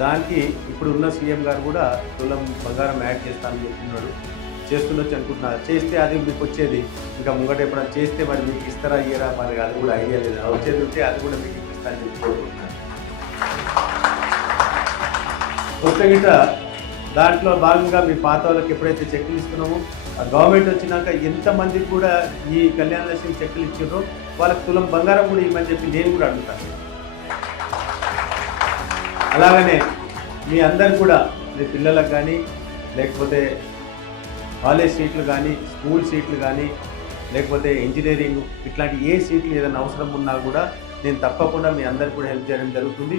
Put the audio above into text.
దానికి ఇప్పుడు ఉన్న సీఎం గారు కూడా తులం బంగారం యాడ్ చేస్తానని చెప్తున్నాడు చేస్తుండొచ్చు అనుకుంటున్నా. చేస్తే అది మీకు వచ్చేది. ఇంకా ముంగట ఎప్పుడైనా చేస్తే మరి మీకు ఇస్తారా ఇయ్యరా? మరి అది కూడా ఐడియా లేదు. వచ్చేది ఉంటే అది కూడా మీకు ఇప్పిస్తానని చెప్పి కోరుకుంటున్నాను. కొత్త గిట దాంట్లో భాగంగా మీ పాత వాళ్ళకి ఎప్పుడైతే చెక్కులు ఇస్తున్నామో ఆ గవర్నమెంట్ వచ్చినాక ఎంతమందికి కూడా ఈ కళ్యాణ లక్ష్మి చెక్కులు ఇచ్చారో వాళ్ళకి తులం బంగారం కూడా ఇవ్వమని చెప్పి నేను కూడా అడుగుతాను. అలాగనే మీ అందరు కూడా మీ పిల్లలకు కానీ లేకపోతే కాలేజ్ సీట్లు కానీ స్కూల్ సీట్లు కానీ లేకపోతే ఇంజనీరింగ్ ఇట్లాంటి ఏ సీట్లు ఏదైనా అవసరం ఉన్నా కూడా నేను తప్పకుండా మీ అందరు కూడా హెల్ప్ చేయడం జరుగుతుంది.